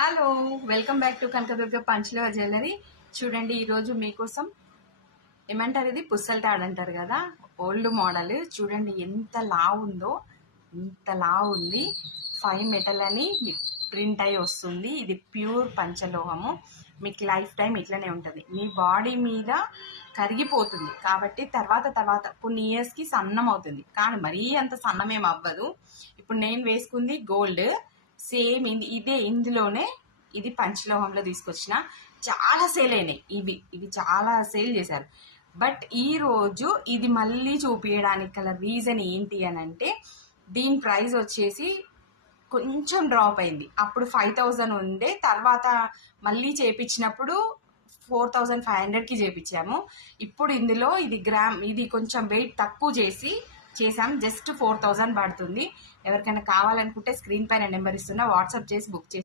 Hello, welcome back to Kanakadurga పంచలో jewellery. చూడండి, ఈరోజు మీకోసం ఏమంటారు, ఇది పుస్తల తాడు అంటారు కదా, ఓల్డ్ మోడల్. చూడండి ఎంత లావు ఉందో, ఇంత లావు ఉంది. 5 మెటల్ అని ప్రింట్ అయి వస్తుంది. ఇది ప్యూర్ పంచలోహము. మీకు లైఫ్ టైం ఇట్లనే ఉంటుంది. మీ బాడీ మీద కరిగిపోతుంది కాబట్టి తర్వాత కొన్ని ఇయర్స్కి సన్నం అవుతుంది. కానీ మరీ అంత సన్నమేం అవ్వదు. ఇప్పుడు నేను వేసుకుంది గోల్డ్, సేమ్ ఇందులోనే ఇది పంచలోహంలో తీసుకొచ్చిన. చాలా సేల్ అయినాయి ఇవి చాలా సేల్ చేశారు. బట్ ఈ రోజు ఇది మళ్ళీ చూపించడానికి గల రీజన్ ఏంటి అని అంటే, దీని ప్రైస్ వచ్చేసి కొంచెం డ్రాప్ అయింది. అప్పుడు 5000 ఉండే, తర్వాత మళ్ళీ చేపించినప్పుడు 4500కి చేపించాము. ఇప్పుడు ఇందులో ఇది కొంచెం వెయిట్ తక్కువ చేసాం. జస్ట్ 4000 పడుతుంది. ఎవరికైనా కావాలనుకుంటే స్క్రీన్ పైన నెంబర్ ఇస్తున్నా, వాట్సాప్ చేసి బుక్ చేసి